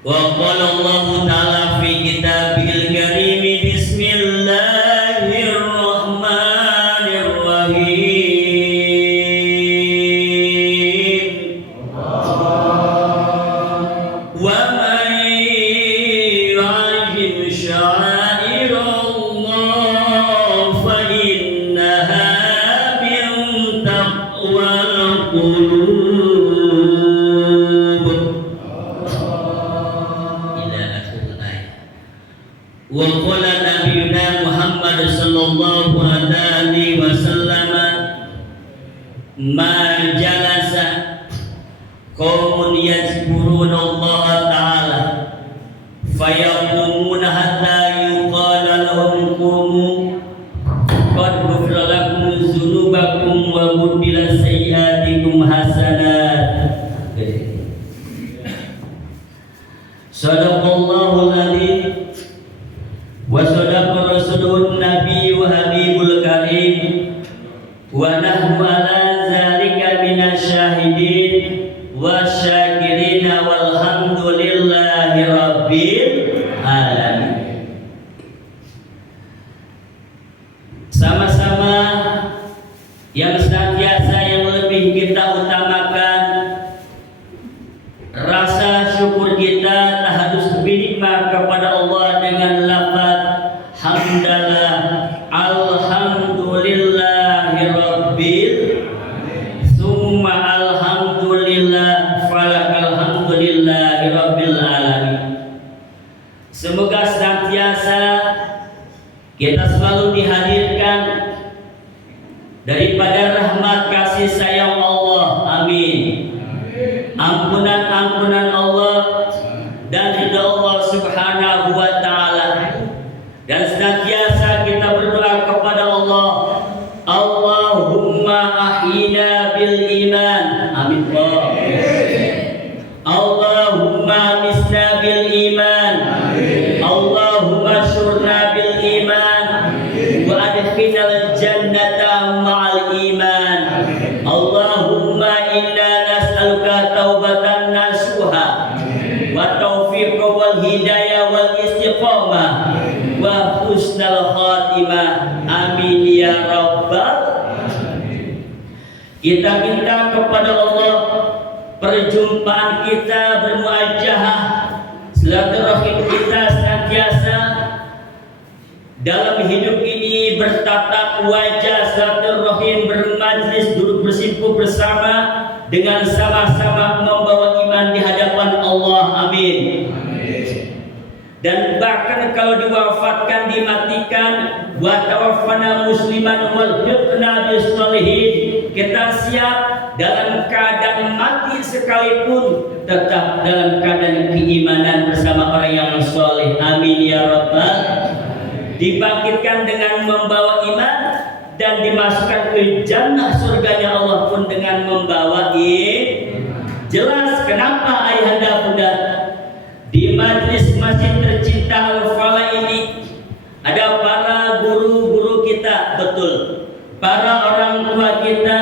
Wa qala Allah ta'ala fi kitabil karim bismillahirrahmanirrahim wa man yu'azzim sya'airallah fa innaha min taqwal qulub. Wa qala nabiyuna Muhammad sallallahu alaihi wasallam ma jalasa qaumun yazkuruna Allah ta'ala fayaqumuna hatta yuqala lahum qumu qad ghufira lakum dzunubakum wa buddila sayyi'atikum hasanat. Sadaqallahul adzim wa sadaqa rasulun nabi wa habibul karim wa nahnu ala zalika minasyahidin wa syakirin walhamdulillahi rabbil alamin. Sama-sama yang senantiasa yang lebih kita utamakan rasa syukur kita tahadus binikmat kepada Allah dengan lafaz hamdalah alhamdulillahi rabbil summa alhamdulillah falakal hamdulillahi rabbil alamin. Semoga senantiasa kita selalu dihadirkan daripada rahmat kasih sayang Allah, amin. Ampunan Allah dan ridha Allah subhanahu wa ta'ala, dan senantiasa kita berdoa kepada Allah, Allahumma ahyina bil iman, amin. Allahumma misna bil iman, Allahumma syurna bil iman, wa adkhilnal jannata ma'al iman. Allahumma inna nas'aluka taubatan nasuha wa taufiq wal hidayah wal istiqamah wa husnal khatimah, amin ya rabbal. Kita minta kepada Allah perjumpaan kita bermuajahah, silaturahim kita senantiasa dalam hidup ini bertatap wajah, silaturahim, bermajlis, duduk bersimpuh bersama dengan sama-sama membawa iman di hadapan Allah, amin. Dan bahkan kalau diwafatkan, dimatikan, wa tawaffana musliman wal hiqna bis sholihin, kita siap dalam keadaan mati sekalipun tetap dalam keadaan keimanan bersama orang yang soleh, amin ya rabbal. Dibangkitkan dengan membawa iman dan dimasukkan ke jannah surganya Allah pun dengan membawa iman. Jelas kenapa ayahanda bunda di majlis masjid tercinta Al-Falah ini ada para guru-guru kita, betul, para orang tua kita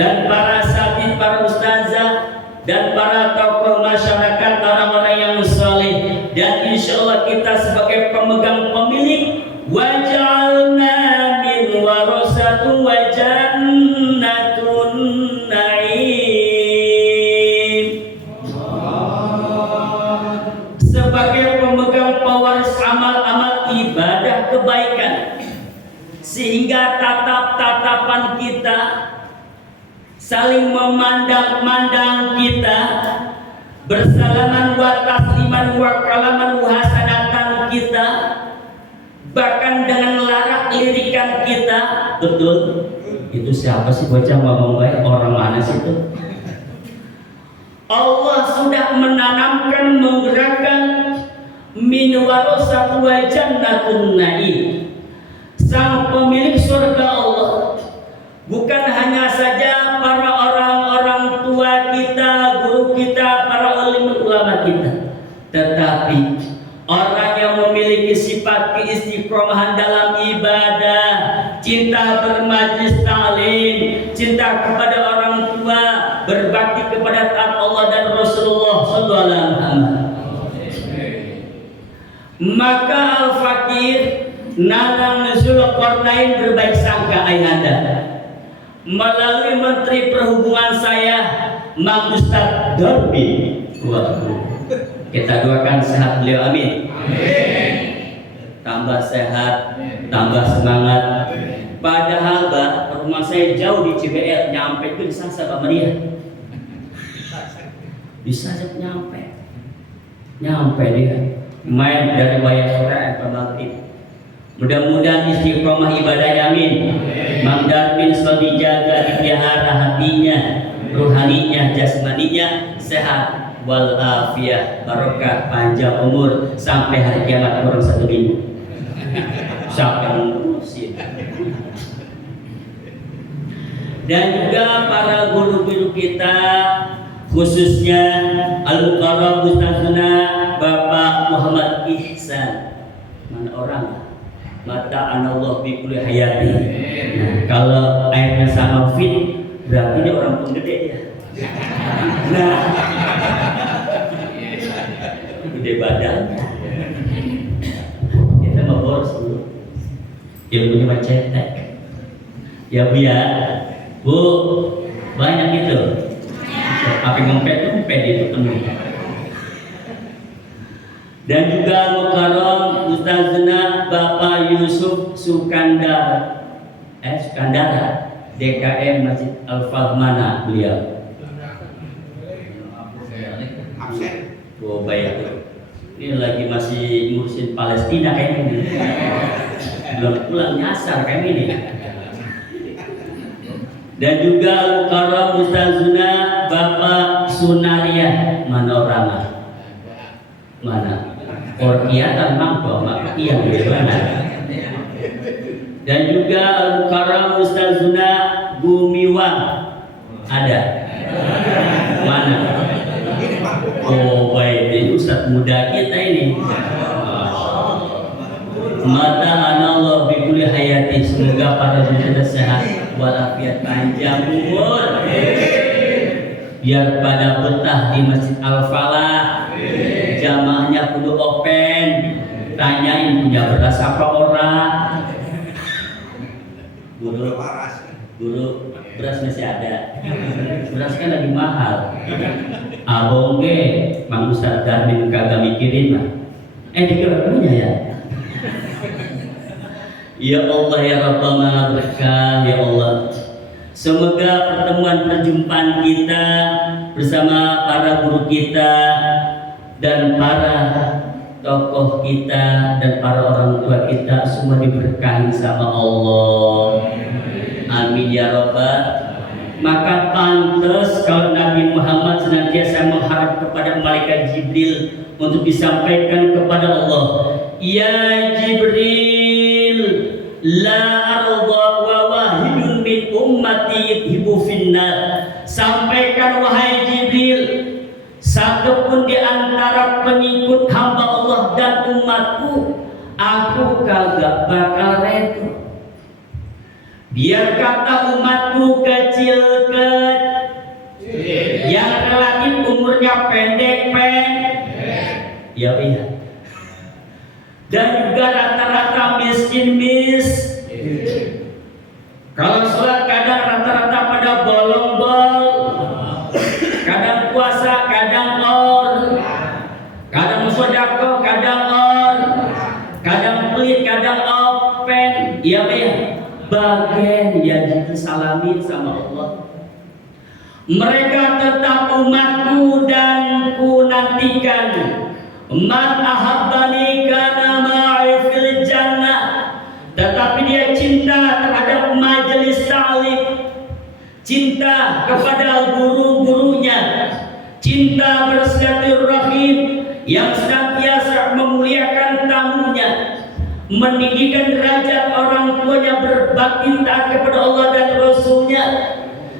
dan para satid, para ustazah dan para tokoh masyarakat, orang-orang yang saleh, dan insyaallah kita sebagai pemegang pemilik waj'alna min warasatu wa jannatun na'im, sebagai pemegang pewaris amal-amal ibadah kebaikan, sehingga tatap-tatapan kita, saling memandang-mandang kita, bersalaman wa tasliman wa kalaman wa hasanatan kita, bahkan dengan larak lirikan kita, betul. Itu siapa sih bocah ngomong baik, orang mana sih itu? Allah sudah menanamkan, menggerakkan min warasatu wa jannatun na'im, sang pemilik surga Allah. Bukan hanya saja para orang-orang tua kita, guru kita, para ulama kita, tetapi orang yang memiliki sifat keistiqomahan dalam ibadah, cinta bermajlis ta'lim, cinta kepada orang tua, berbakti kepada taat Allah dan Rasulullah sallallahu alaihi wasallam. Maka Al-Fakir Nanang Zulkarnain berbaik sangka ayahanda melalui Menteri Perhubungan saya Mang Ustadz Dorbi. Waduh, kita doakan sehat beliau, amin. Tambah sehat, tambah semangat. Padahal rumah saya jauh di CBL, nyampe itu di Sasa Pak Maria. Bisa nyampe dia. Main dari wayang sore sampai maghrib. Mudah-mudahan istiqomah ibadahnya, amin. Mang Darmin selalu dijaga, dipelihara hatinya, ruhaninya, jasmaninya sehat walafiat, barokah, panjang umur sampai hari kiamat kurang 1 minggu. Siapa yang ngurusin? Dan juga para guru-guru kita, khususnya Al-Mukarram Ustazuna Bapak Muhammad Ihsan. Mana orang? Mata anallah bi kulli hayati. Nah, kalau airnya sama fit, berarti dia orang penggede ya. Nah, gede badannya. Kita mau boros dulu. Ilmunya mah cetek. Ya Bu ya. Bu, banyak itu. Api ngompet itu penuh. Dan juga Mukarram Ustazna Bapak Yusuf Sukandara DKM Masjid Al-Fahmana beliau. Oh baik tuh. Ini lagi masih ngurusin Palestina kayaknya ini. Belum pulang nyasar kayak ini. Dan juga Mukarram Ustazna Bapak Sunaria Manorama. Mana? Kelihatan mampu, iya bagaimana? Dan juga Al-Mukarram Ustazuna Gumiwang ada? Mana? Oh baik, ini Ustaz muda kita ini. Mata anallah bi kulli hayati, semoga para kita sehat walafiat panjang umur. Biar pada betah di Masjid Al-Falah. Jamaahnya kudu open, tanyain punya beras apa orang. Guru beras masih ada. Beras kan lagi mahal. Abong ge, Mang Ustadz Darmin kagak mikirin mah. Dikira punya ya. Ya Allah ya Rabbana berkah ya Allah. Semoga pertemuan perjumpaan kita bersama para guru kita dan para tokoh kita dan para orang tua kita semua diberkahi sama Allah. Amin ya Rabbal. Maka pantas kalau Nabi Muhammad senantiasa mengharap kepada malaikat Jibril untuk disampaikan kepada Allah, ya Jibril, la arda wa wahidun min ummati yudhibu finnar. Sampaikan wahai Jibril, satu pun di antara pengikut hamba Allah dan umatku, aku kagak bakal redha. Biar kata umatku kecil yang relatif umurnya pendek ya iya. Dan juga rata-rata miskin. Kalau sholat kadang rata-rata pada bolong-bol, kadang puasa, kadang or, kadang sedekah, kadang or, kadang pelit, kadang open, iya ya. Bagian yang disalamin sama Allah. Mereka tetap umatku dan ku nantikan. Man ahabbani kana ma'i fil jannah. Tetapi dia cinta terhadap majelis ta'lim, cinta kepada guru-gurunya, cinta bersilaturahim yang senantiasa memuliakan tamunya, meninggikan derajat orang tuanya, berbakti taat kepada Allah dan Rasulnya,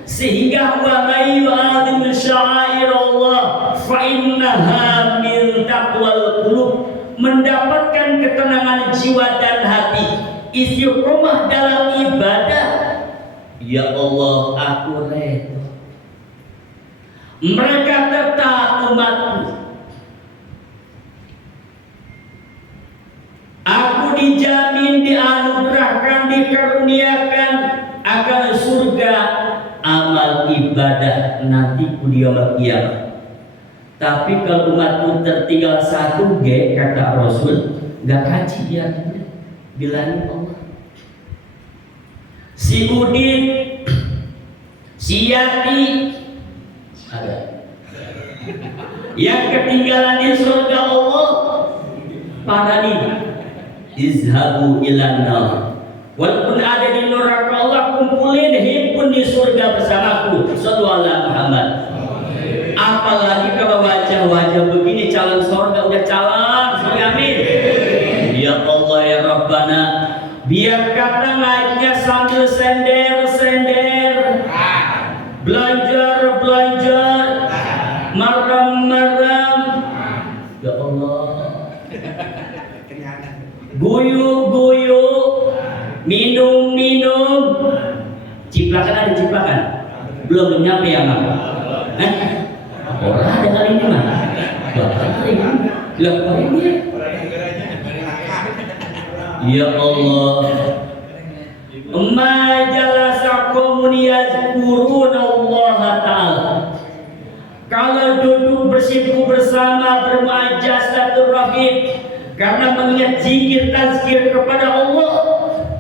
sehingga wa may yu'adzim sya'airallah fa innaha min taqwal qulub, mendapatkan ketenangan jiwa dan hati, istiqomah dalam ibadah. Ya Allah, aku redha. Mereka tetap umatku. dikaruniakan akan surga amal ibadah nanti di yaumul qiyamah. Tapi kalau umatku tertinggal satu kata Rasul, nggak kaji dia bilangin Allah. Si Udin, si Yati ada yang ketinggalan di surga Allah. Para nih izhabu ilan nar, walaupun ada di neraka Allah, kumpulin himpun di surga bersamaku. Sallallahu alaihi Muhammad. Apalagi kalau wajah-wajah begini calon surga udah calon, amin. Ya Allah ya Rabbana, biar kata naiknya sambil sender-sender, belajar, merem-merem. Ya Allah, guyu-guyu, minum-minum, ciplakan ada ciplakan, belum nyampe ya Mak? Orang ada kali ini Mak? Ya Allah, majalasa yazkurun Allah Ta'ala. Kalau duduk bersimpu bersama bermajazlaturrahim karena mengingat zikir tazkir kepada Allah,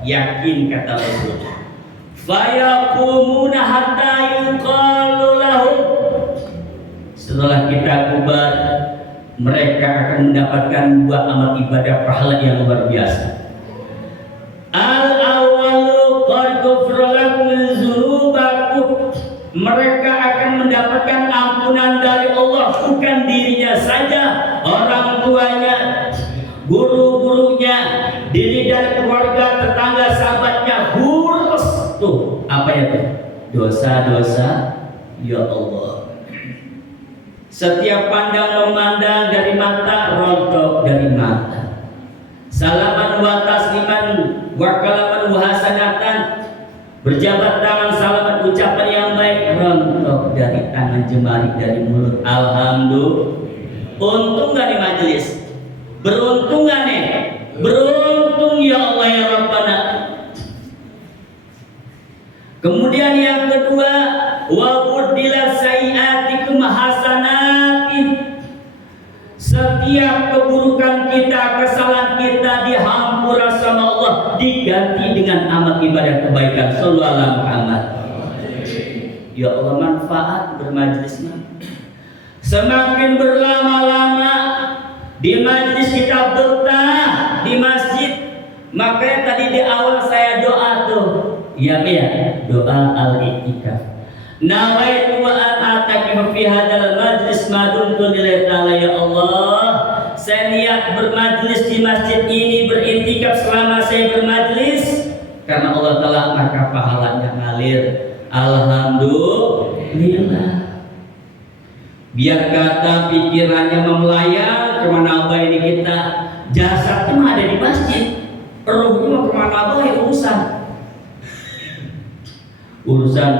yakin kata Rasul, fayaqumuna hatta yuqalu lahum, setelah kita kubar mereka akan mendapatkan dua amal ibadah pahala yang luar biasa. Al-awwalu qad ghufira lakum dzunubakum, mereka akan mendapatkan ampunan dari Allah, bukan dirinya saja, orang tuanya, guru-gurunya, diri dan keluarga, tetangga, sahabatnya, hurus tuh apa ya tuh? Dosa-dosa ya Allah. Setiap pandang memandang dari mata, rontok dari mata. Salaman wa tasliman wa kalaman wa hasanatan, berjabat tangan salaman ucapan yang baik, rontok dari tangan, jemari dari mulut. Alhamdulillah. Untung gak di majelis? Beruntung gak nih? Beruntung ya Allah ya Rabbana. Kemudian yang kedua, wa budila sayiatikum hasanatin, setiap keburukan kita, kesalahan kita dihampura sama Allah, diganti dengan amal ibadah kebaikan. Sallallahu alaihi Muhammad. Ya Allah, manfaat bermajlis. Semakin berlama-lama di majlis kita betah di masjid. Makanya tadi di awal saya doa tuh, ya doa al-i'tikaf. Nawaitu wa an atakifa fi hadzal majlis ma dumtu lillahi ta'ala. Ya Allah, saya niat bermajlis di masjid ini, beriktikaf selama saya bermajlis karena Allah Ta'ala, maka pahalanya ngalir. Alhamdulillah. Biar kata pikirannya memelayang, kemana abah ini kita, jasadnya mah ada di masjid, ruhnya mau kemana abah ya urusan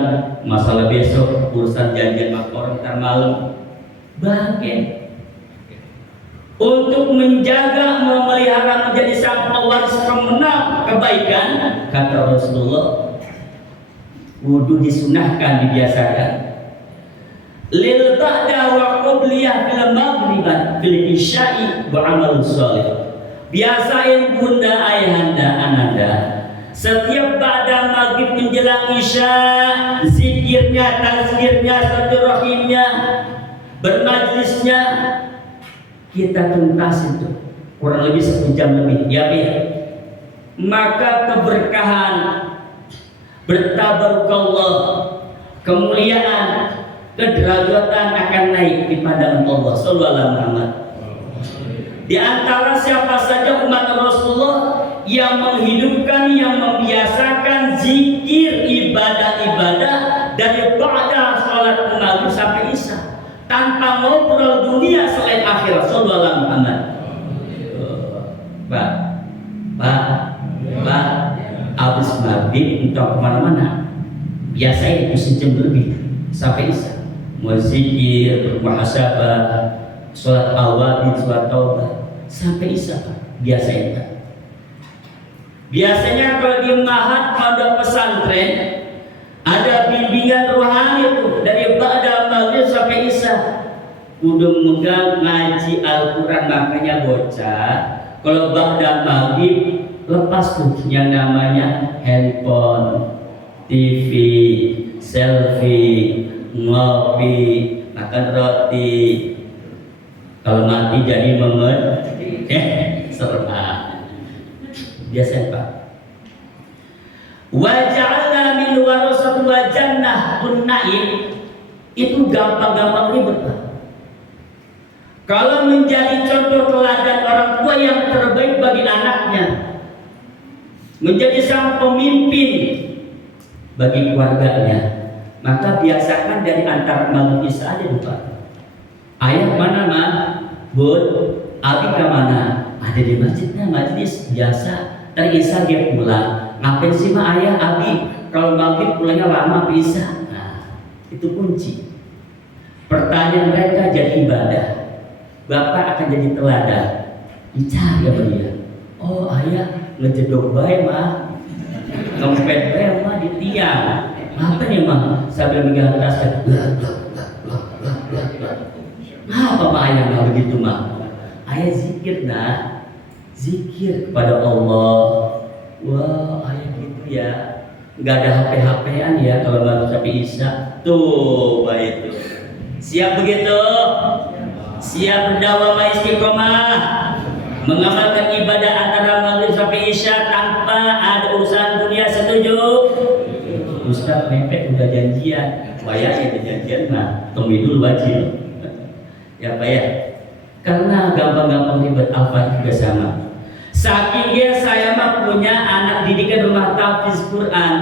masalah besok, urusan janjian makor ntar malam, bahagia. Untuk menjaga, memelihara, menjadi sang pewaris pemenang kebaikan, kata Rasulullah, wudu disunahkan, dibiasakan. Lil ba'da wa qabliyah fil maghribat fil isya'i wa amal shalih. Biasain bunda, ayahanda, ananda, setiap ba'da maghrib menjelang isya, zikirnya, tazkirnya, silaturahimnya, bermajlisnya kita tuntas itu kurang lebih 1 jam lebih, ya. Maka keberkahan, bertabarukallah, kemuliaan, kederajatan akan naik di pandangan Allah. Sallallahu alaihi Muhammad. Di antara siapa saja umat Rasulullah yang menghidupkan, yang membiasakan zikir, ibadah-ibadah dari ba'da salat maghrib sampai isya, tanpa ngobrol dunia selain akhirat. Sallallahu alaihi Muhammad. Pak, habis maghrib entah kemana-mana, biasanya itu 1 jam lebih sampai isya. Zikir, bermuhasabah, sholat awal, sholat taubah sampai isya, biasa itu. Biasanya kalau di mahat pondok pesantren ada bimbingan rohani tuh dari ba'da maghrib sampai isya. Kudu megang ngaji Al-Quran, makanya bocah kalau ba'da maghrib lepas tuh yang namanya handphone, TV, selfie, ngopi, makan roti. Kalau mati jadi serba. Biasa Pak. Wa ja'alna min warasatil jannah naim, itu gampang-gampang ribet Pak. Kalau menjadi contoh teladan orang tua yang terbaik bagi anaknya, menjadi sang pemimpin bagi keluarganya, maka biasakan dari antar malam isya aja Pak. Ayah mana mah? Bud, abi ke mana? Ada di masjidnya, majlis biasa. Terisya dia pulang. Ngapain sih mah ayah, abi? Kalau maghrib pulangnya lama bisa. Nah, itu kunci. Pertanyaan mereka jadi ibadah. Bapak akan jadi teladan. Dicari apa dia? Oh ayah ngejedok bae mah, ngempet bae mah di tiang. Apa nih mah? Sambil megang tas. Apa mah ayah nggak begitu mah? Ayah zikir nah, zikir kepada Allah. Wah ayah gitu ya. Nggak ada HP-HPan ya kalau baru sampai isya. Tuh baik itu. Siap begitu? Siap berdawam istiqomah, mengamalkan ibadah antara maghrib sampai isya tanpa ada urusan dunia. Setuju? Ustaz mepet udah janjian, bayarnya janjian mah pemidul wajib. Ya Pak ya, karena gampang-gampang ribet alfa juga sama. Saking dia saya mah punya anak didikan rumah tahfiz Quran.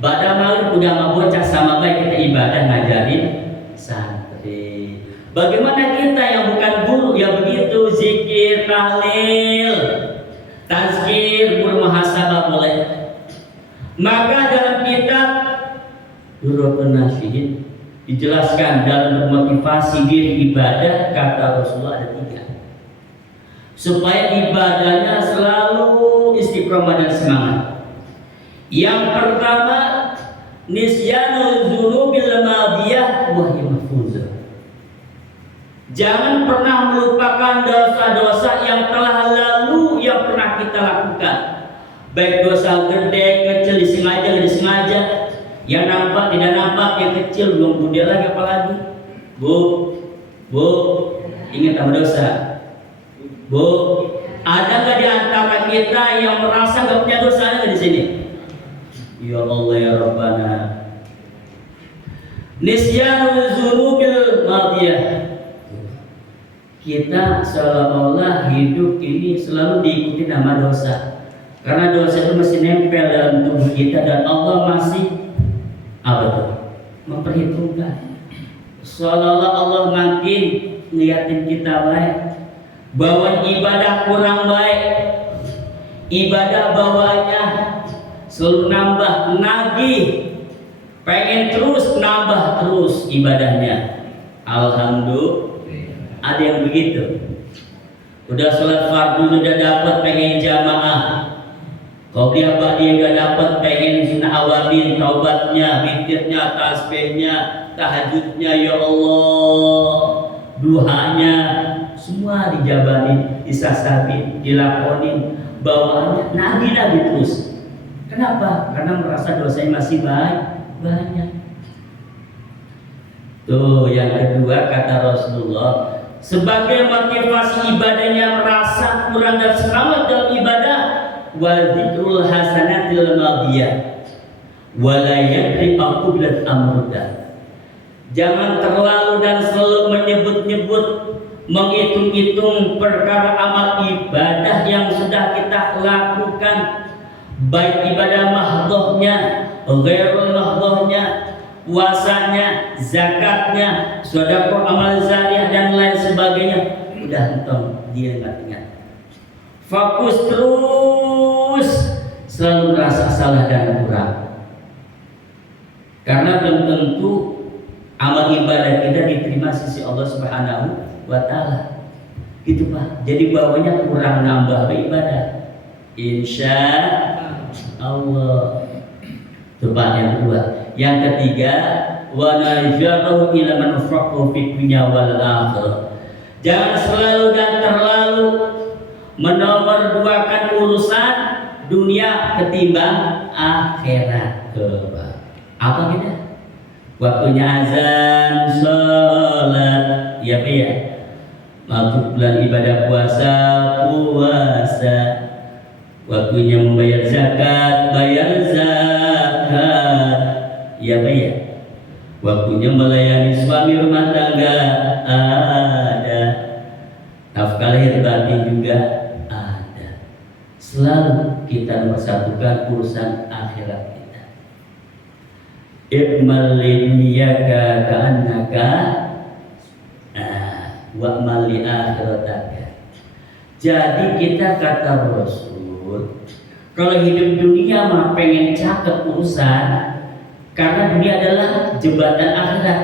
Pada malam udah mau bocah sama baik kita ibadah ngajarin santri. Bagaimana kita yang bukan guru yang begitu zikir, tahlil, tazkir, bermuhasabah boleh. Maka dalam kitab Durratun Nasihin dijelaskan dalam memotivasi diri ibadah, kata Rasulullah ada 3 supaya ibadahnya selalu istiqomah dan semangat. Yang pertama, nisyanul dzunubil madiyah wa hiya mahfuzah. Jangan pernah melupakan dosa-dosa yang telah lalu yang pernah kita lakukan. Baik dosa gede, kecil, disengaja, tidak disengaja, yang nampak, tidak nampak, yang kecil, belum budaya lagi apalagi. Bu, ingat sama dosa. Bu, ada nggak di antara kita yang merasa nggak punya dosa ada di sini? Ya Allah ya Rabbana. Nisyanul dzunubil madiyah. Kita seolah-olah hidup ini selalu diikuti nama dosa, karena dosa itu masih nempel dalam tubuh kita dan Allah masih memperhitungkan. Seolah-olah Allah makin ngeliatin kita baik, bahwa ibadah kurang baik, ibadah bawahnya selalu nambah, nagih, pengen terus nambah terus ibadahnya. Alhamdulillah. Ada yang begitu. Udah sholat fardu udah dapat pengen jamaah. Kalau dia nggak dapat pengen sunnah awamin, taubatnya, witirnya, tasbihnya, tahajudnya, ya Allah, duhanya, semua dijabarin, disasarin, dilakonin, bawaannya nagih terus. Kenapa? Karena merasa dosanya masih banyak. Tuh yang kedua kata Rasulullah, sebagai motivasi ibadahnya merasa kurang dan semangat dalam ibadah, wa dzikrul hasanatil madiyah wa la yadri aqubilat amruda. Jangan terlalu dan selalu menyebut-nyebut, menghitung-hitung perkara amal ibadah yang sudah kita lakukan, baik ibadah mahdhahnya, ghairul mahdhahnya, puasanya, zakatnya, sedekah, amal zariah dan lain sebagainya. Udah entong dia nggak ingat. Fokus terus, selalu merasa salah dan kurang. Karena belum tentu amal ibadah kita diterima sisi Allah Subhanahu wa Ta'ala. Gitu Pak. Jadi bawahnya kurang nambah ibadah. Insya Allah. Coba yang kedua. Yang ketiga, wa najarahu ila man faqahu fid dunya wal akhirah. Jangan selalu dan terlalu menomorduakan urusan dunia ketimbang akhirat. Coba. Apa kita? Waktunya azan, sholat, ya Pak ya. Masuk bulan ibadah puasa. Waktunya membayar zakat, bayar zakat, ya Pak ya. Waktunya melayani suami rumah tangga ada. Nafkah lahir batin juga ada. Selalu kita mempersatukan urusan akhirat kita. Ikmal lidunyaka ka'annaka wa'mal li akhirataka. Jadi kita kata Rasul, kalau hidup dunia mah pengen cakep urusan, karena dunia adalah jembatan akhirat.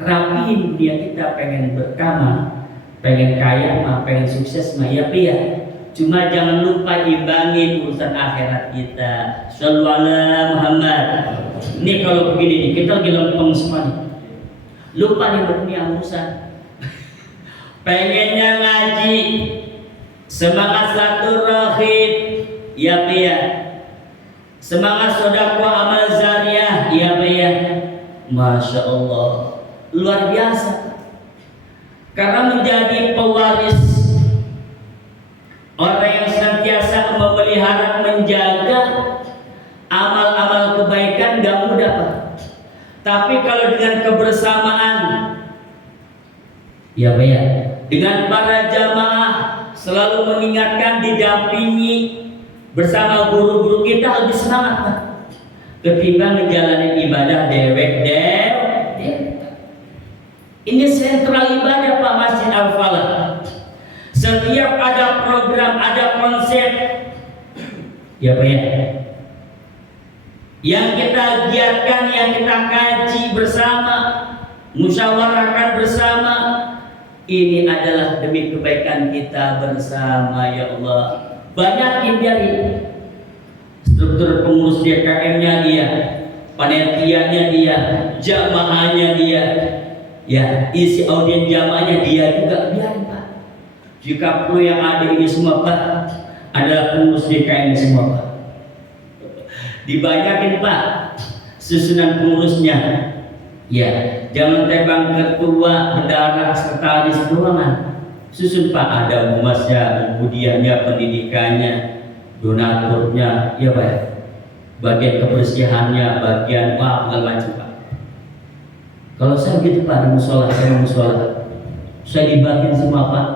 Rapiin dunia kita, pengen berkah, pengen kaya mah, pengen sukses mah, ya Pi ya. Cuma jangan lupa imbangin urusan akhirat kita. Shallallahu alaihi Muhammad. Ini kalau begini nih, kita lagi lempeng semua nih. Lupa nih dunia urusan. Pengennya ngaji, semangat silaturahim, ya Pi ya. Semangat sedekah amal zariyah, ya Pi ya. Masya Allah, luar biasa. Karena menjadi pewaris, orang yang senantiasa memelihara, menjaga amal-amal kebaikan gak mudah Pak. Tapi kalau dengan kebersamaan, ya Pak ya, dengan para jamaah selalu mengingatkan, didampingi bersama guru-guru kita, lebih semangat Pak, ketimbang menjalani ibadah dewek. Ini sentral ibadah Pak, Masjid Al-Falah. Setiap ada program, ada konsep, ya Pak ya, yang kita giatkan, yang kita kaji bersama, musyawarahkan bersama, ini adalah demi kebaikan kita bersama, ya Allah. Banyak dari struktur pengurus DKM-nya dia, panitianya dia, jamaahnya dia, ya isi audien jamaahnya dia juga, biarin Pak. Jika perlu yang ada ini semua Pak adalah pengurus DKM semua Pak. Dibanyakin Pak susunan pengurusnya. Ya, jangan tebang ketua, bendahara, sekretaris doangan. Susun Pak, ada humasnya, budiahnya, pendidikannya, donaturnya, ya Pak. Bagian kebersihannya, bagian Pak, segala macam Pak. Kalau saya gitu Pak, di musola, saya dibagiin semua Pak.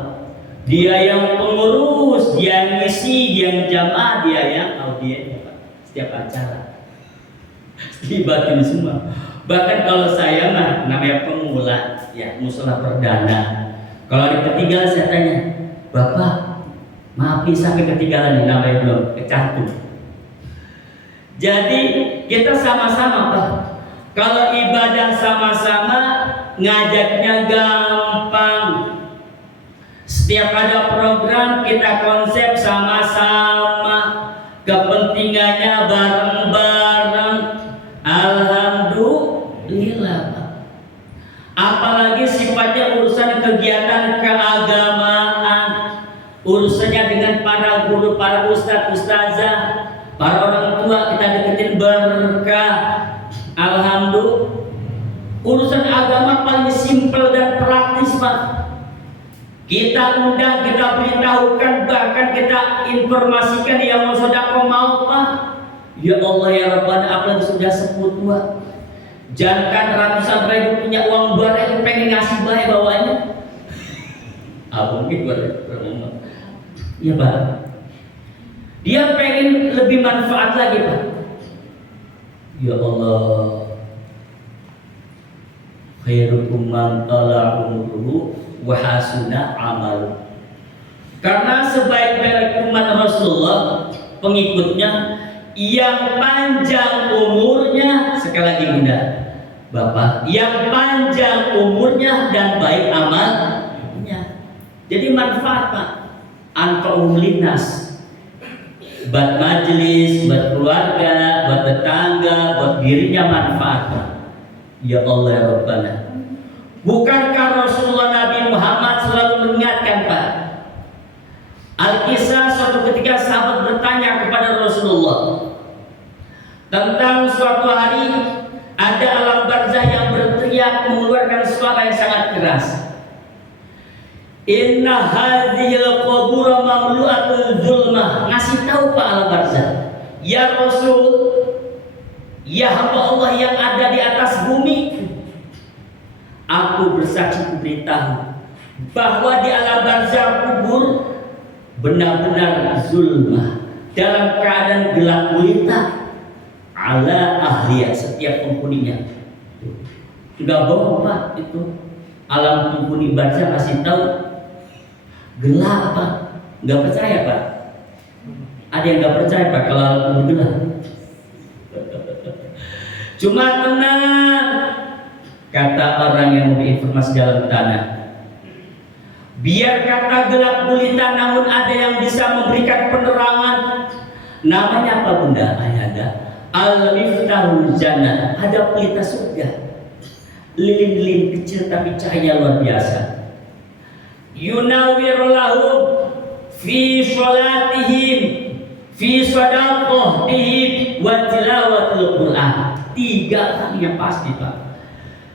Dia yang pengurus, dia yang ngisi, dia yang jamaah, dia yang audien Pak. Setiap acara dibagiin semua. Bahkan kalau saya mah namanya pemula, ya musola perdana. Kalau di ketinggalan saya tanya, Bapak, maaf sampai ketinggalan nih, namanya belum kecantum. Jadi kita sama-sama Pak. Kalau ibadah sama-sama, ngajaknya gampang. Setiap ada program kita konsep sama-sama, kepentingannya bareng-bareng. Alhamdulillah Pak. Apalagi sifatnya urusan kegiatan keagamaan, urusannya dengan para guru, para ustadz, ustazah, para orang tua, kita deketin berkah. Alhamdulillah. Urusan agama paling simpel dan praktis Pak. Kita undang, kita beritahukan, bahkan kita informasikan yang mau sedekah mau Pak. Ya Allah ya Rabbana, apalagi sudah sepuh tua. Jangan ratusan ribu punya uang barang pengen ngasih baik bawaannya. Apa mungkin beromong? Ya Pak. Dia pengen lebih manfaat lagi Pak. Ya Allah. Khairukum man tala umruhu wa hasuna amalu. Karena sebaik-baik umat Rasulullah, pengikutnya, yang panjang umurnya, sekali lagi Bunda, Bapak, yang panjang umurnya dan baik amalnya. Jadi manfaat Pak, anfa'um linnas. buat majelis, buat keluarga, buat tetangga, buat dirinya manfaat. Ya Allah ya Rabbana. Bukankah Rasulullah Nabi Muhammad selalu mengingatkan, Pak? Al-Kisah suatu ketika sahabat bertanya kepada Rasulullah tentang suatu hari ada alam barzah yang berteriak mengeluarkan suara yang sangat keras. Inna hadhil qubur mamlu'atul zulmah. Ngasih tahu Pak alam barzah, ya Rasul, ya hamba Allah yang ada di atas bumi, aku bersaksi beritahu bahwa di alam barzah kubur benar-benar zulmah, dalam keadaan gelap gulita, ala ahliya, setiap penghuninya. Sudah bohong Pak, itu alam penghuni barzah kasih tahu gelap Pak. Nggak percaya Pak? Ada yang nggak percaya Pak kalau alam kubur gelap? Cuma tenang, kata orang yang memberi informasi dalam tanah. Biar kata gelap gulita, namun ada yang bisa memberikan penerangan. Namanya apa Bunda? Ayanda. Al-Miftahul Jannah. Ada pelita surga. Lilin-lilin kecil tapi cahaya luar biasa. Yunawwir lahum fi sholatihim, fi shadaqatihim wa tilawatil Qur'an. 3 hal yang pasti Pak,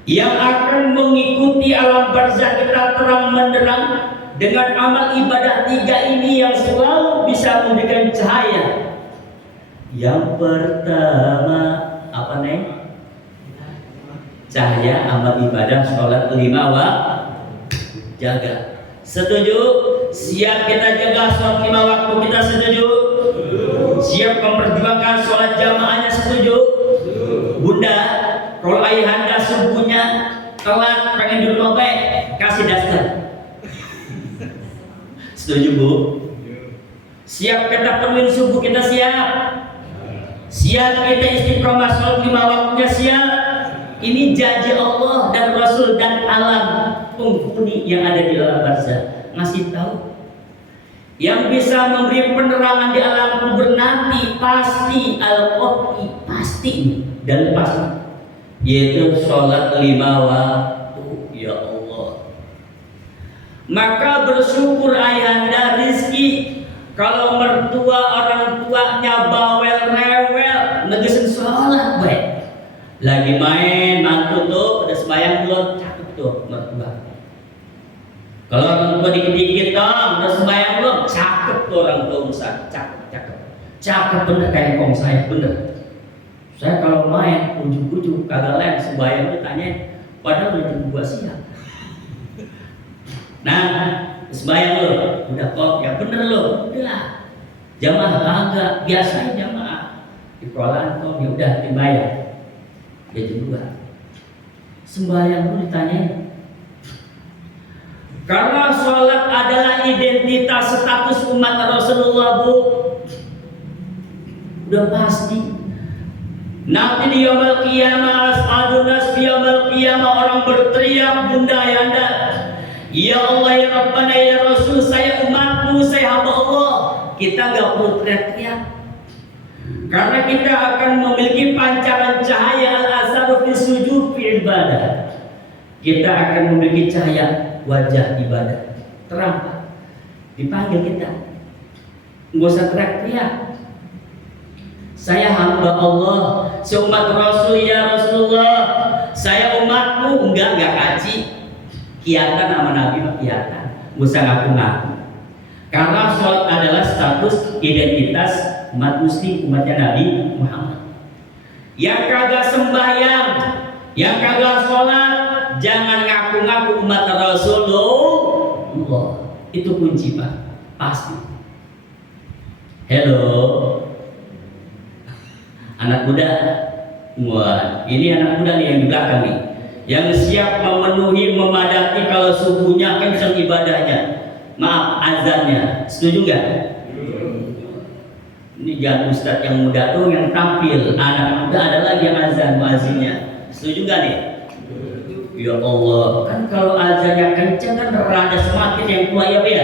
yang akan mengikuti alam barzah kita terang menderang dengan amal ibadah 3 ini yang selalu bisa memberikan cahaya. Yang pertama apa Neng? Cahaya amal ibadah sholat 5 waktu. Jaga. Setuju? Siap kita jaga sholat 5 waktu kita, setuju? Siap memperjuangkan sholat jamaahnya, setuju? Bunda, kalau ayahanda subuhnya telat pengen di rumah baik, kasih daster. Setuju Bu? Siap kita penuhin subuh kita, siap? Siap kita istiqomah sholat 5 waktunya, siap? Ini janji Allah dan Rasul dan alam penghuni yang ada di alam barzah. Ngasih tahu yang bisa memberi penerangan di alam kubur nanti pasti al-qot'i, pasti dan pasti, yaitu sholat 5 waktu. Ya Allah, maka bersyukur ayahanda rizki. Kalau mertua orang tuanya bawel rewel, negesin sholat baik, lagi main mantu tuh udah sembahyang belum, cakep tuh mertua. Kalau orang tua dikit-dikit dong, udah sembahyang belum, cakep tuh orang tua Ustaz, cakep bener kayak kong saya, bener. Saya kalau main ujuk-ujuk kagak lain sembahyang tuh tanya, padahal udah jam 2 siang. Nah, sembahyang lo, udah kok, ya bener lo, udah. Jamaah kagak, biasanya jamaah di sekolahan kok, ya udah dibayar. Ya jam 2. Sembahyang lo ditanyain. Karena sholat adalah identitas status umat Rasulullah Bu, udah pasti. Nanti di yaumul qiyamah, as'adun nas fi yaumul qiyamah, orang berteriak Bunda ayahanda, ya Allah ya Rabbana ya Rasul, saya umatmu, saya hamba Allah. Kita gak perlu teriak-teriak, karena kita akan memiliki pancaran cahaya al-asar fi sujud fi ibadah. Kita akan memiliki cahaya wajah ibadah terang Pak. Dipanggil kita, nggak usah teriak-teriak. Saya hamba Allah, seumat Rasul ya Rasulullah, saya umatmu. Enggak kaji, kiatan sama Nabi mah kiatan, nggak usah ngaku-ngaku. Karena sholat adalah status identitas umat muslim, umatnya Nabi Muhammad. Yang kagak sembahyang, yang kagak sholat, jangan ngaku-ngaku umat Rasulullah. Itu kunci Pak, pasti. Hello, anak muda. Wah, ini anak muda nih yang di belakang nih, yang siap memenuhi, memadati kalau subuhnya kencang ibadahnya. Maaf, azannya. Setuju nggak? Ini jangan ustadz yang muda tuh yang tampil, anak muda ada lagi yang azan muazinnya. Setuju nggak nih? Ya Allah, kan kalau azannya kencang kan rada semakin yang tua ya.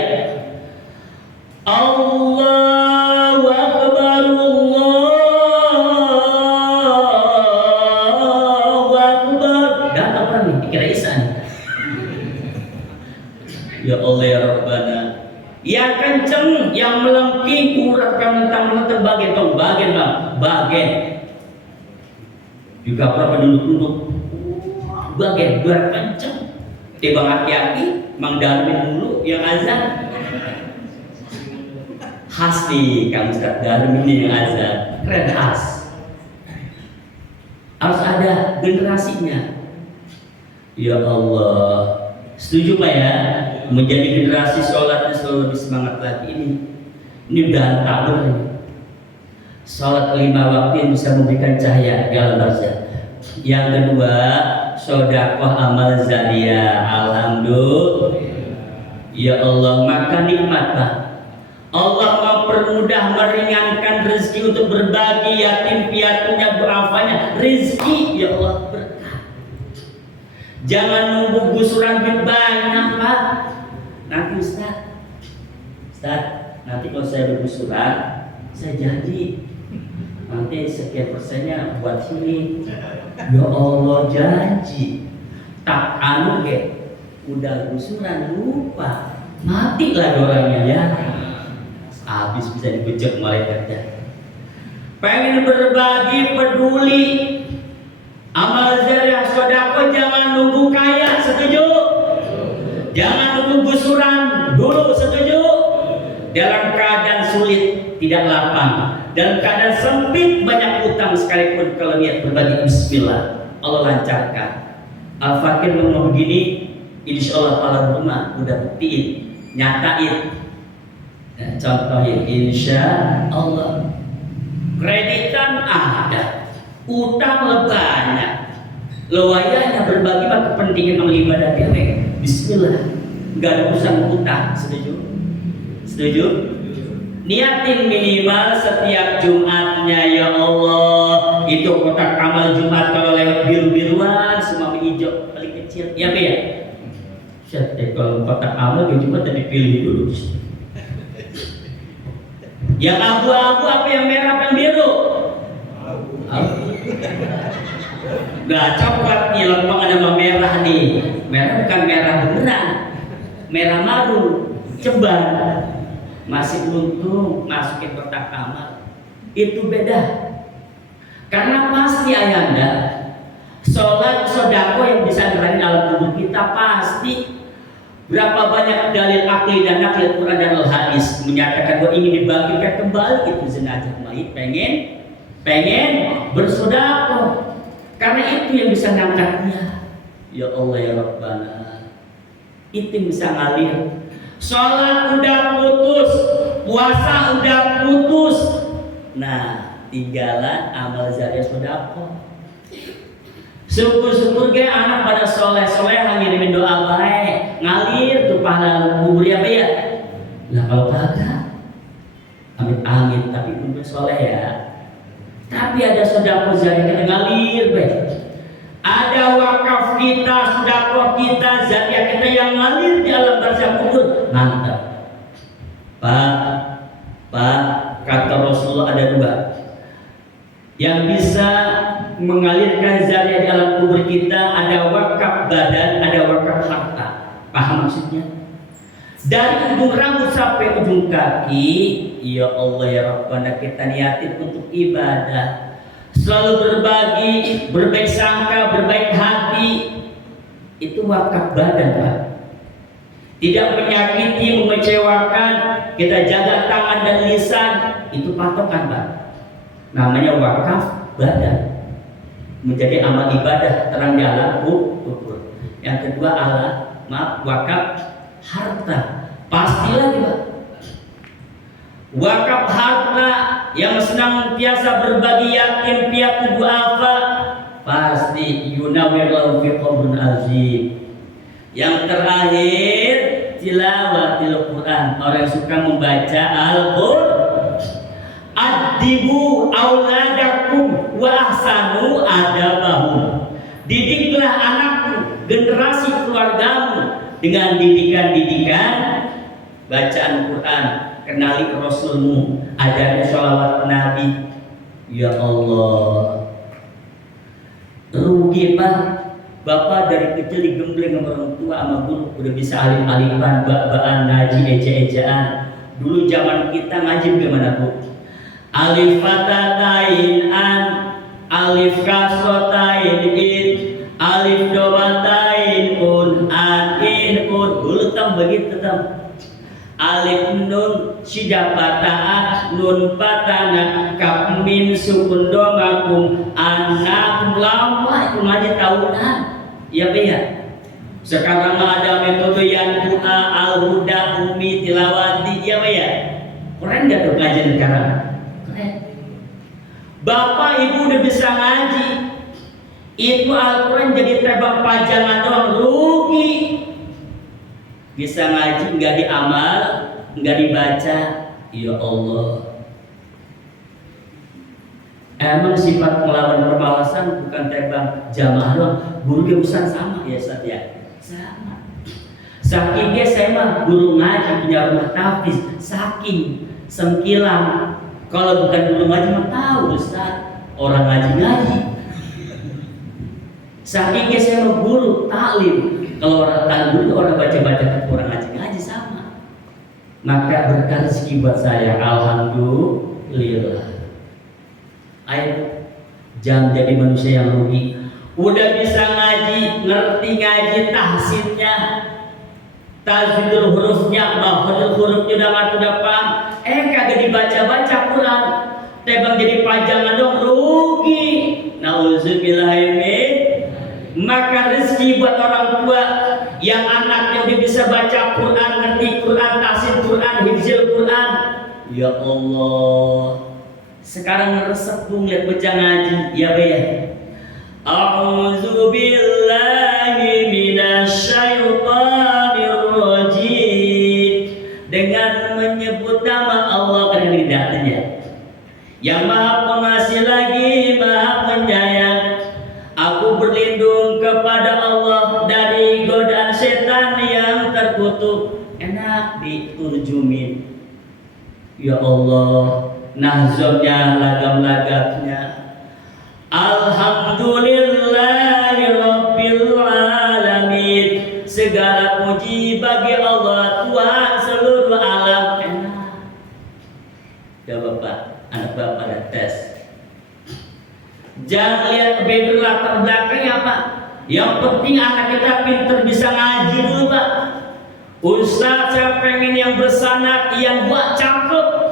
Allahu Akbar. Ya Allah ya Rabbana. Yang kenceng, yang melengking, urat mentang bagian dong, bagian bang, bagian. Juga para penduduk-penduduk, bagian urat kenceng. Tiba aki-aki, Mang Darmin dulu yang azan. Khas nih Kang Ustaz Darmin yang azan, keren khas. Harus ada generasinya. Ya Allah, setuju Pak ya? Menjadi generasi sholatnya selalu lebih semangat lagi ini udah takbir. Sholat 5 waktu yang bisa memberikan cahaya di alam barzah. Yang kedua, sedekah amal zariyah. Alhamdulillah. Ya Allah, maka nikmat Pak. Allah mempermudah meringankan rezeki untuk berbagi yatim piatunya duafanya. Rezeki ya Allah berkah. Jangan nunggu gusuran duit banyak Pak. Nanti Ustaz, nanti kalau saya bergusuran, saya janji nanti sekian persennya buat sini. Ya Allah janji. Tak anu ge, udah gusuran lupa, mati lah orangnya ya. Habis bisa dibejek malaikatnya. Pengen berbagi, peduli, amal zariyah sedekah jangan nunggu kaya, setuju? Jangan nunggu gusuran dulu, setuju? Dalam keadaan sulit, tidak lapang, dalam keadaan sempit, banyak utang sekalipun kalau niat berbagi bismillah, Allah lancarkan. Al-Fakir ngomong begini, insya Allah Allah rumah udah buktiin, nyatain. Contohnya insya Allah. Kreditan ada, utang banyak. Lewayanya berbagi maka kepentingan mengibadah dia. Bismillah, nggak ada urusan utang, setuju? Setuju? Niatin minimal setiap Jumatnya ya Allah. Itu kotak amal Jumat kalau lewat biru-biruan semua hijau paling kecil. Ya Pak ya? Kalau kotak amal ke Jumat tadi pilih dulu. Yang abu-abu apa yang merah apa yang biru? Abu. Nah coklat nih lempeng ada merah nih. Merah bukan merah beneran, merah marun, ceban. Masih untung masukin kotak amal. Itu beda. Karena pasti ayanda sholat sodako yang bisa diraih dalam tubuh kita pasti. Berapa banyak dalil akli dan nakli Quran dan al-hadis menyatakan bahwa ingin dibagikan kembali itu jenazah mayit pengen bersedekah. Karena itu yang bisa ngangkatnya. Ya Allah ya Rabbana. Itu yang bisa ngalir. Sholat udah putus, puasa udah putus. Nah, tinggalan amal zariyah sedekah. Syukur-syukur ge anak pada soleh-soleh ngirimin doa baik, ngalir tuh pahala kubur ya Pak ya. Nah kalau kagak, amit-amit tapi kubur soleh ya. Tapi ada sedekah zariyah ngalir baik. Ada wakaf kita, sedekah kita, zariyah kita yang ngalir di alam barzah kubur. Mantap. Pak, kata Rasulullah ada 2 yang bisa mengalirkan zariyah di alam kubur kita. Ada wakaf badan, ada wakaf harta. Paham maksudnya? Dari ujung rambut sampai ujung kaki, ya Allah ya Rabbana kita niatin untuk ibadah. Selalu berbagi, berbaik sangka, berbaik hati. Itu wakaf badan Pak. Tidak menyakiti, mengecewakan. Kita jaga tangan dan lisan. Itu patokan Pak. Namanya wakaf badan. Menjadi amal ibadah terang di alam kubur. Yang kedua wakaf harta. Pastilah juga wakaf harta yang senantiasa berbagi yatim piatu duafa pasti yunawwirul fi qabrin azim. Yang terakhir tilawatil Quran. Orang yang suka membaca Al-Qur'an. Adibu auladakum wa ahsanu adabahum. Didiklah anakmu, generasi keluargamu dengan didikan-didikan bacaan Quran, kenali Rasulmu, ajarnya sholawat Nabi. Ya Allah, rugi Pak Bapak dari kecil digembleng sama orang tua sama guru, udah bisa alif-alifan, bak-bakan, ngaji, eja-ejaan. Dulu zaman kita ngaji gimana Bu? Alif fatatain an, alif kasrotain in, alif domatain un, an in un. Dulu tam begitu tam. Alif nun sida patah, nun patana, kap min sukun domakum, anak lama itu ngaji tahunan. Ya ya. Sekarang ada metode yang doa al-huda umi tilawati, ya ya. Keren gak tuh kajian sekarang? Keren. Bapak ibu udah bisa ngaji, itu Al-Quran jadi terbang pajangan doang, rugi. Bisa ngaji nggak diamal, nggak dibaca, ya Allah. Emang sifat melawan permawasan bukan terbang jamaah doang, guru dia urusan sama ya Ustaz ya. Sama. Saking dia saya mah guru ngaji punya rumah tahfiz, saking sengkilang. Kalau bukan guru ngaji mah tahu Ustaz, orang ngaji. Saking dia saya mah guru taklim. Kalau orang taklim orang baca-baca orang ngaji sama. Maka berkah rezeki buat saya, alhamdulillah. Ayo, jangan jadi manusia yang rugi. Udah bisa ngaji, ngerti ngaji tahsinnya, tajwidul hurufnya, mahfuzul hurufnya udah paham. Kagak dibaca-baca Quran, tebang jadi pajangan dong, rugi. Nauzubillahimin. Maka rezeki buat orang tua yang anaknya udah bisa baca Quran, ngerti Quran, tahsin Quran, hifzil Quran. Ya Allah. Sekarang ngeresep bu ngeliat bocah ngaji, ya be ya. A'udzu billahi minasyaitonir rajim. Dengan menyebut nama Allah karena lidahnya, yang Maha Pengasih lagi Maha Penyayang. Aku berlindung kepada Allah dari godaan setan yang terkutuk. Enak diturjumin. Ya Allah. Nahzomnya, lagam-lagamnya, Alhamdulillahirabbil alamin. Segala puji bagi Allah Tuhan seluruh alam. Enak. Ya Bapak, anak Bapak ada tes. Jangan lihat background latar belakangnya Pak. Yang penting anak kita pintar bisa ngaji dulu Pak. Ustaz saya pengen yang bersanad, yang buat cakep.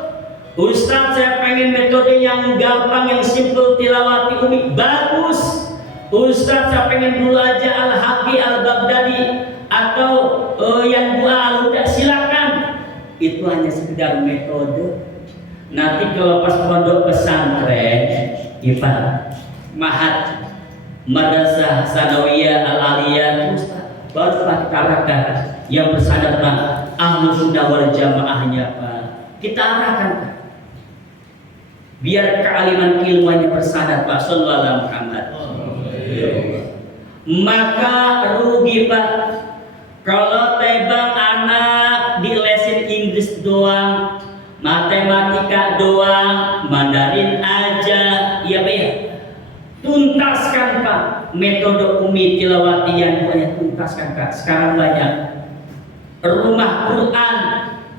Ustaz saya pengen metode yang gampang, yang simple, tilawati umi, bagus. Ustaz saya pengen dulu aja Al-Haqi Al-Baghdadi atau yang dua al-huda, silakan. Itu hanya sekedar metode. Nanti kalau pas pondok pesantren, IPA, Mahat, Madrasah Sanawiyah Al-Aliyah, baru kita arahkan yang bersadar Pak, Ahlus Sunnah wal Jamaahnya Pak. Kita arahkan Pak. Biar kealiman ilmuannya bersadar Pak, sallallahu alaihi Muhammad. Maka rugi Pak kalau tebang anak di lesin Inggris doang, matematika doang, Mandarin aja, ya Pak ya. Tuntaskan Pak metode umi tilawati yang banyak, tuntaskan Pak. Sekarang banyak rumah Quran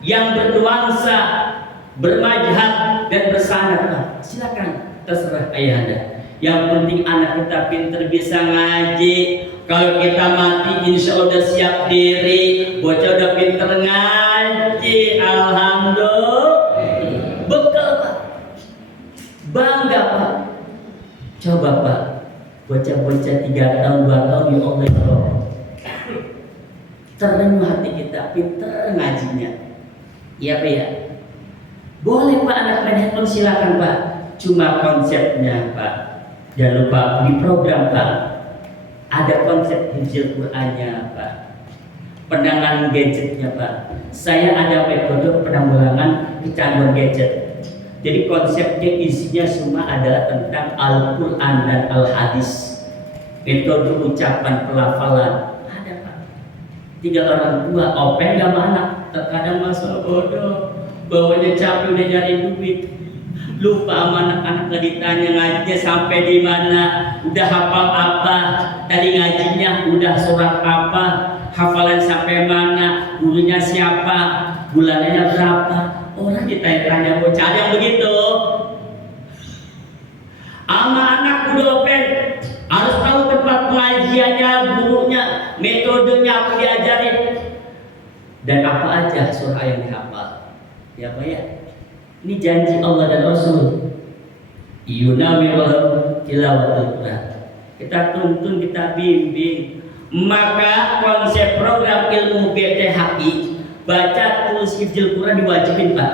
yang bernuansa, bermajhab dan bersanad Pak. Silakan, terserah ayahanda. Yang penting anak kita pintar bisa ngaji. Kalau kita mati insya Allah udah siap diri. Bocah udah pintar ngaji, alhamdulillah. Bekal Pak, bangga Pak. Coba Pak, bocah-bocah 3 tahun, 2 tahun, ya Allah ya Allah, terenyuh hati kita, pintar ngajinya. Iya Pak ya. Boleh Pak anak main handphone, silakan Pak. Cuma konsepnya Pak, jangan lupa di program Pak ada konsep hifzil Qur'annya Pak, penanganan gadgetnya Pak. Saya ada metode penanggulangan kecanduan gadget. Jadi konsepnya isinya semua adalah tentang Al-Quran dan Al-Hadis. Metode ucapan, pelafalan ada Pak. Tinggal orang tua open gak anak. Terkadang masa bodoh, bawanya capek udah nyari duit. Lupa sama anak-anak nggak ditanya ngajinya sampai di mana, udah hafal apa, tadi ngajinya udah surat apa, hafalan sampai mana, gurunya siapa, bulannya berapa. Orang ditanya-tanya bocah yang begitu. Ama anak dopen harus tahu tempat pengajiannya, gurunya, metodenya apa diajarin, dan apa aja surah yang dihafal. Ya Pak ya. Ini janji Allah dan Rasul. Yunawirul tilawatul Quran. Kita tuntun, kita bimbing. Maka konsep program ilmu BTHI, baca tulis hifdzil Quran diwajibin Pak.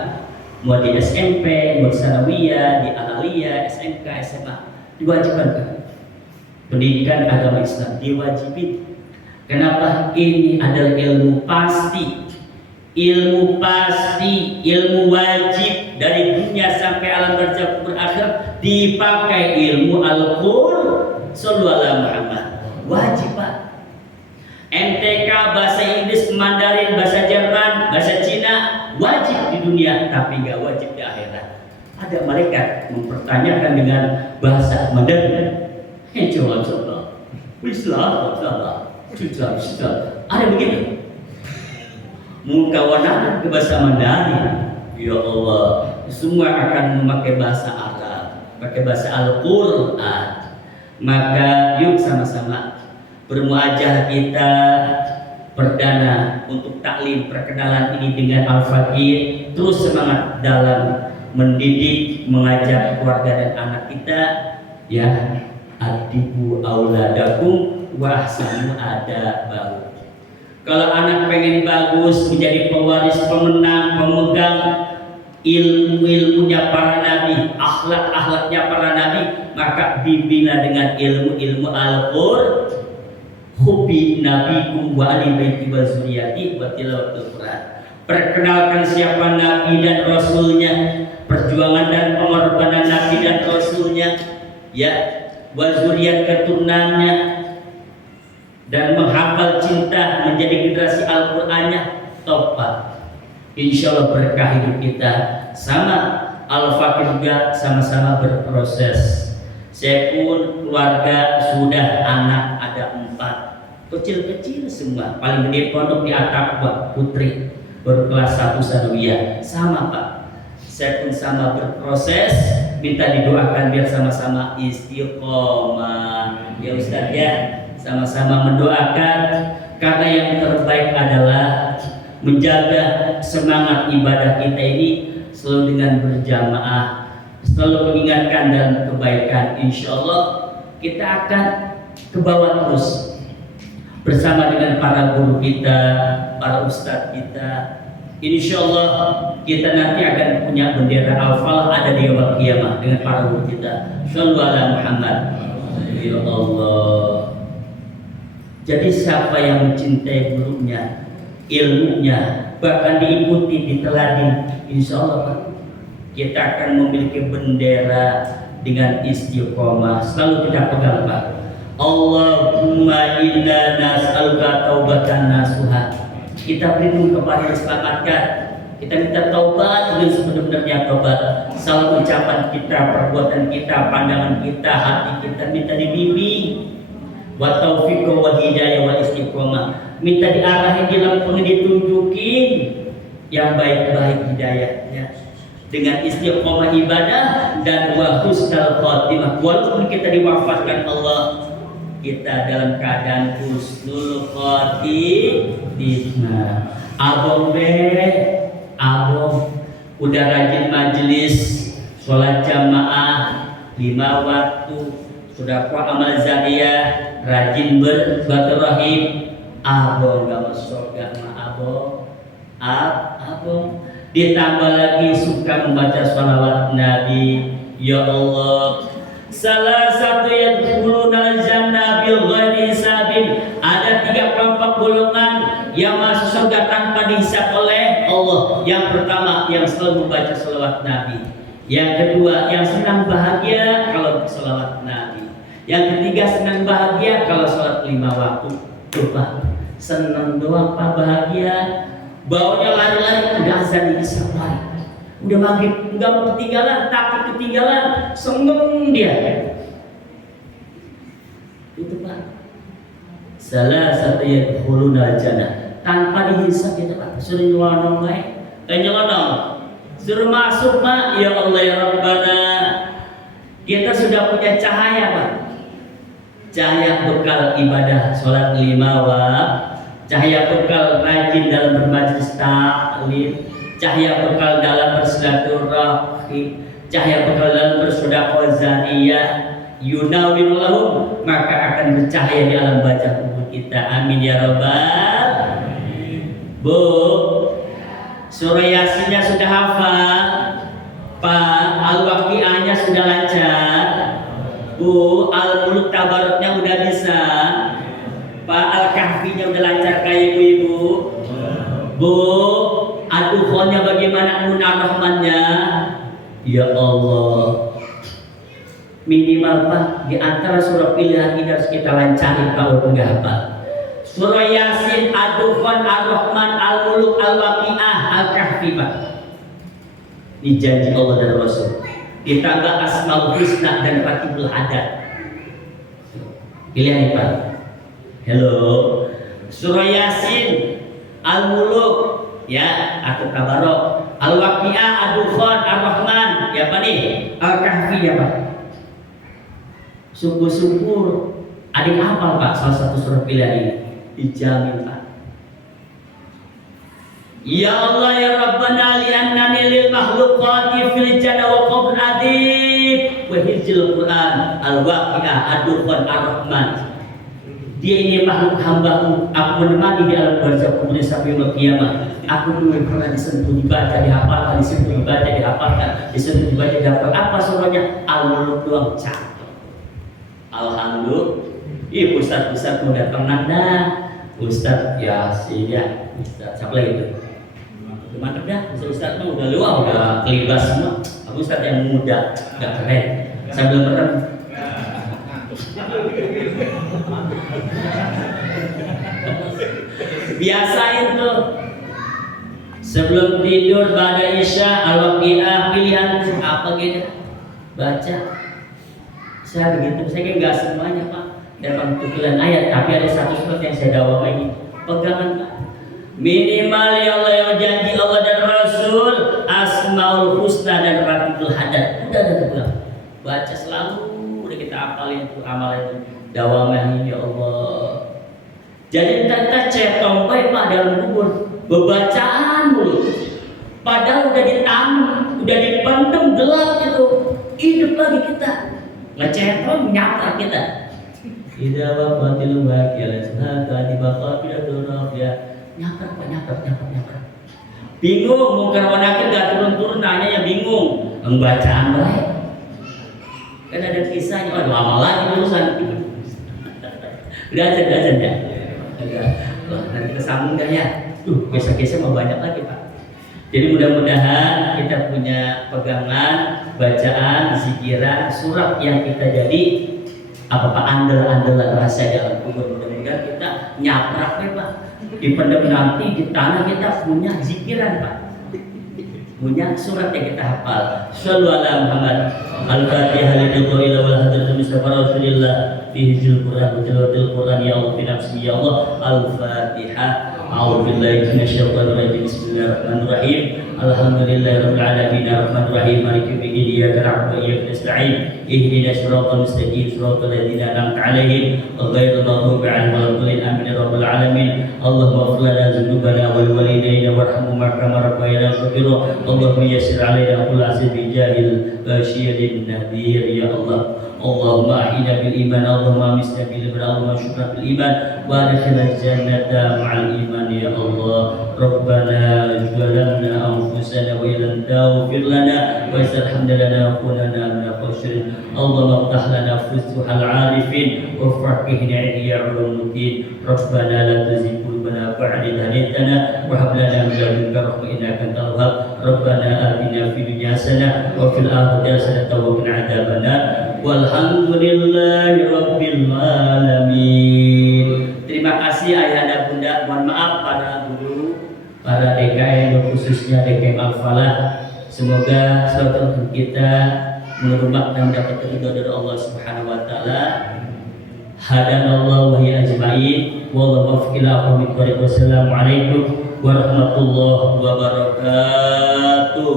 Mau di SMP, mau di Sanawiyah, di Aliyah, SMK, SMA, diwajibkan Pak. Pendidikan agama Islam diwajibin. Kenapa? Ini adalah ilmu pasti. Ilmu pasti, ilmu wajib dari dunia sampai alam barzakh berakhir, dipakai ilmu Al-Qur'an sallallahu Muhammad. Wajib Pak. MTK, bahasa Inggris, Mandarin, bahasa Jerman, bahasa Cina wajib di dunia, tapi nggak wajib di akhirat. Ada malaikat mempertanyakan dengan bahasa Mandarin. Coba. Ada begitu. Mukawanah ke bahasa Mandarin, ya Allah, semua akan memakai bahasa Arab, pakai bahasa Al-Qur'an. Maka yuk sama-sama bermuajah kita perdana untuk taklim perkenalan ini dengan Al-Faqih. Terus semangat dalam mendidik, mengajak keluarga dan anak kita, ya. Adibu auladakum wa ahsanu adabahu. Kalau anak pengen bagus, menjadi pewaris, pemenang, pemegang ilmu-ilmunya para nabi, akhlak-akhlaknya para nabi, maka dibina dengan ilmu-ilmu Al-Qur'an. Hubbi nabikum wa ali baiti wa zuriyati wa tilawatul Quran. Perkenalkan siapa nabi dan rasulnya, perjuangan dan pengorbanan nabi dan rasulnya, ya, wa zuriyat keturunannya, dan menghafal cinta menjadi generasi Al-Qur'annya. Topat, insya Allah berkah hidup kita. Sama Al-Faqih juga sama-sama berproses. Saya pun keluarga sudah anak ada 4, kecil-kecil semua. Paling gede pondok di Ataqwa putri berkelas 1 Sanawiyah. Sama Pak, saya pun sama berproses. Minta didoakan biar sama-sama istiqomah ya Ustaz ya. Sama-sama mendoakan, karena yang terbaik adalah menjaga semangat ibadah kita ini selalu dengan berjamaah, selalu mengingatkan dan kebaikan. Insya Allah kita akan ke bawah terus bersama dengan para guru kita, para ustadz kita. Insya Allah kita nanti akan punya bendera al-falah ada di yaumul qiyamah dengan para guru kita. Shallallahu alaihi Muhammad. Ya Allah. Jadi siapa yang mencintai gurunya, ilmunya, bahkan diikuti, diteladani, insya Allah kita akan memiliki bendera dengan istiqomah. Selalu kita pegang Pak. Allahumma inna nas'aluka taubatan nasuha. Kita berlindung kepada yang diselamatkan. Kita minta taubat dengan sebenar-benarnya taubat. Salah ucapan kita, perbuatan kita, pandangan kita, hati kita minta dibimbing. Wa taufiq wa hidayah wa istiqomah, minta diarahin dalam ditunjukin yang baik-baik hidayahnya dengan istiqomah ibadah dan wa husnul khatimah. Walaupun kita diwafatkan Allah, kita dalam keadaan husnul khatimah. Abang udah rajin majelis, sholat jamaah 5 waktu, sudah kuat amal zariyah, rajin bersilaturahim. Abang gak masuk surga ma abang. Ditambah lagi suka membaca sholawat Nabi. Ya Allah, salah satu yang yadkhulunal jannah bil ghairi hisabin. Ada 3 kelompok golongan yang masuk surga tanpa dihisab oleh Allah. Yang pertama, yang selalu membaca sholawat Nabi. Yang kedua, yang senang bahagia kalau sholawat Nabi. Yang ketiga, senang bahagia kalau sholat 5 waktu. Coba, senang doang Pak, bahagia. Baunya lari-lari, udah azan di Sabari. Udah maghrib, nggak mau ketinggalan, takut ketinggalan, seneng dia. Itu Pak. Salah satu yang khuluna jannah tanpa dihisab kita Pak. Suruh nyelonong baik, nyelonong. Suruh masuk Pak. Ya Allah ya Rabbana. Kita sudah punya cahaya Pak. Cahaya bekal ibadah sholat 5 waktu, cahaya bekal rajin dalam bermajlis taklim, cahaya bekal dalam bersilaturahmi, cahaya bekal dalam bersedekah zariyah, yunawwirullahu, maka akan bercahaya di alam baca kubur kita. Amin ya rabbal. Bu, surah Yasinnya sudah hafal, Pak, Al-Waqi'ahnya sudah lancar, Bu, Al-Muluk Tabarutnya udah bisa, Pak, Al-Kahfinya udah lancar kayak ibu-ibu, Bu, Ad-Dukhannya bagaimana Munar Rahmannya? Ya Allah, minimal Pak, di antara surah pilihan ini harus kita lancarin kalau enggak hafal. Surah Yasin, Ad-Dukhan, Ar-Rahman, Al-Muluk, Al-Waqi'ah, Al-Kahfi Pak. Ini janji Allah dan Rasul. Ditambah Asmaul Husna dan Ratibul Hadad. Pilihan Pak. Halo. Surah Yasin, Al-Muluk, ya, At Tabarok, Al-Waqi'ah, Ad-Dukhan, Ar-Rahman, ya Pak nih, Al-Kahfi ya Pak. Syukur-syukur adik hafal Pak salah satu surah pilihan ini. Dijamin Pak. Ya Allah ya Rabbana li'annani lil makhluqati fil jannah wa qabr adib wa hijil Quran Al-Waqi'ah Ad-Dukhan Ar-Rahman. Dia ini makhluk hambamu, aku menemani di alam barzakh kemudian sampai yaumul qiyamah. Aku dulu pernah disentuh, dibaca, dihafalkan, disentuh, dibaca, dihafalkan, disentuh, dibaca, dihafalkan. Apa surahnya? Al-Muluk doang cakep. Alhamdulillah. Ih, Ustaz mau datang nanda. Ustaz Yasin ya, Ustaz siapa lagi itu? Mantap dah, Ustaz mah udah luar, udah kelibas semua. Aku Ustaz yang muda, udah keren. Saya belum pernah. Biasain tuh sebelum tidur pada Isya Al-Waqi'ah pilihan apa gitu baca. Saya begitu, saya kan nggak semuanya Pak dalam pilihan ayat, tapi ada satu surat yang saya dawam lagi pegangan Pak. Minimal ya Allah yang janji Allah dan Rasul, Asmaul Husna dan Ratibul Hadad. Udah ada pegang. Baca selalu, udah kita hafalin itu amal itu. Dawamah ya Allah. Jadi kita cetong baik Pak dalam kubur, bebacaan mulu. Padahal udah ditanam, udah dipendem gelap itu, hidup lagi kita. Ngecetong nyata kita. Idza waqatil waqi'ah sanaka dibaqal bidaturab ya. Nyakar Pak, nyakar. Bingung, mau karwanakin gak turun-turun nanya ya bingung. Membacaan baik. Kan ada kisahnya, aduh amal lagi urusan. Udah aja ya. Wah, nanti kita sambung dah ya. Besok-besok mau banyak lagi Pak. Jadi mudah-mudahan kita punya pegangan, bacaan, zikiran, surat yang kita jadi apa-apa andel-andelan rasa dalam kubur. Mudah-mudahan kita nyaprak ya Pak. Dipendam nanti di tanah kita punya zikiran Pak. Punya surat yang kita hafal. Shallallahu ala Muhammad. Al-Fatihah lillahi wal hadratul Mustafa Rasulillah fi hizil Quran wa tilawatil Quran ya Allah fi nafsi ya Allah. Al-Fatihah. A'udzu billahi minasyaitonir rajim. Bismillahirrahmanirrahim. Alhamdulillahirabbil alamin arrahmanir rahim maliki yaumiddin iyyaka na'budu wa iyyaka nasta'in ihdinas siratal mustaqim siratal ladzina an'amta 'alaihim ghairil maghdubi 'alaihim waladdallin amin ya rabbal alamin. Allahumma ighfir lana dzunubana wal walidayna warhamhuma kama rabbayana shaghira. Allahumma yassir 'alaina kull 'asrin bi jahil basyiril nadhir ya Allah. Allahumma ahyina bil iman, Allahumma amisna bil iman, Allahumma syukra bil iman wa adkhilna jannata ma'al iman ya Allah. Rabbana zalamna anfusana wa illam taghfir lana wa tarhamna lanakunanna minal khasirin. Allahumma iftah lana futuhal 'arifin wa faqihna ya ulumuddin. Rabbana la tuzigh qulubana ba'da idh hadaytana wa hab lana min ladunka rahmatan innaka antal wahhab. Rabbana atina fid dunya hasanah wa fil akhirati hasanah wa qina adzabannar. Walhamdulillahi rabbil alamin. Terima kasih ayahanda bunda. Mohon maaf para guru, para DKM khususnya DKM Al-Falah Semoga silaturahim kita menerima dan mendapat ridho dari Allah Subhanahu wa taala. Hadanallahu wa hiya ajma'in. Wallahu muwaffiq. Wassalamualaikum warahmatullahi wabarakatuh.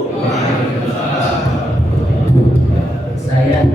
Saya